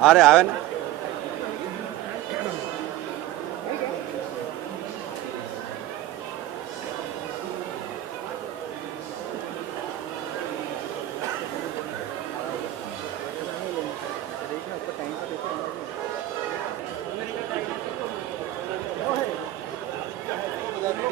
আরে আবেন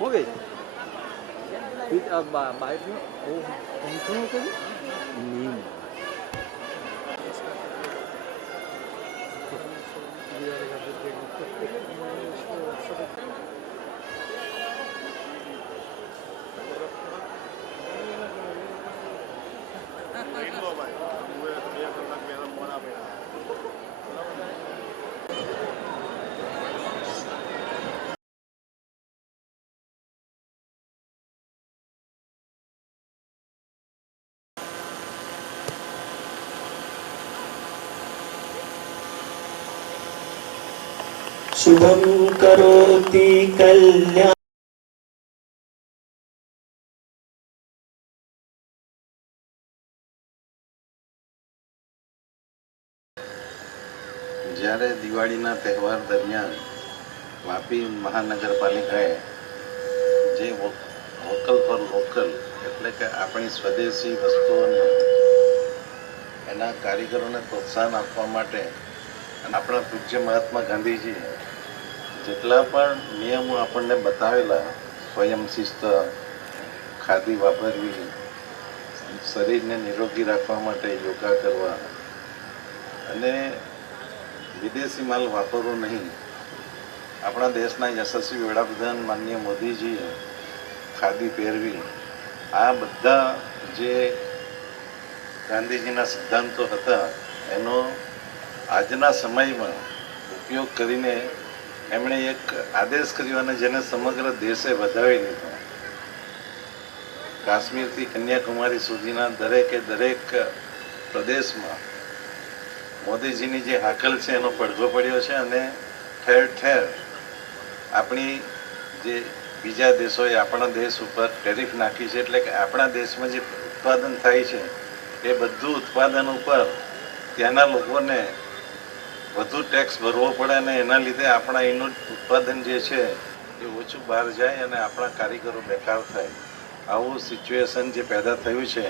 हो गई बाइक में ओ फंक्शन होते नीम Yeah, they have to take Shubham કરોતિ કલ્યાણ જ્યારે દિવાળીના તહેવાર દરમિયાન વાપી મહાનગરપાલિકાએ જે વોકલ ફોર લોકલ એટલે કે આપણી સ્વદેશી વસ્તુઓને એના કારીગરોને પ્રોત્સાહન આપવા માટે આપણા પૂજ્ય મહાત્મા ગાંધીજી જેટલા પણ નિયમો આપણને બતાવેલા, સ્વયં શિસ્ત, ખાદી વાપરવી, શરીરને નિરોગી રાખવા માટે યોગા કરવા અને વિદેશી માલ વાપરવો નહીં. આપણા દેશના યશસ્વી વડાપ્રધાન માનનીય મોદીજીએ ખાદી પહેરવી. આ બધા જે ગાંધીજીના સિદ્ધાંતો હતા, એનો આજના સમયમાં ઉપયોગ કરીને એમણે એક આદેશ કર્યો અને જેને સમગ્ર દેશે વધાવી લીધો. કાશ્મીરથી કન્યાકુમારી સુધીના દરેકે દરેક પ્રદેશમાં મોદીજીની જે હાકલ છે એનો પડઘો પડ્યો છે અને ઠેર ઠેર આપણી જે બીજા દેશોએ આપણા દેશ ઉપર ટેરિફ નાખી છે એટલે કે આપણા દેશમાં જે ઉત્પાદન થાય છે એ બધું ઉત્પાદન ઉપર ત્યાંના લોકોને વધુ ટેક્સ ભરવો પડે અને એના લીધે આપણા એનું ઉત્પાદન જે છે એ ઓછું બહાર જાય અને આપણા કારીગરો બેકાર થાય. આવું સિચ્યુએશન જે પેદા થયું છે,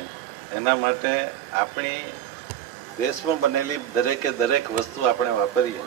એના માટે આપણી દેશમાં બનેલી દરેકે દરેક વસ્તુ આપણે વાપરીએ.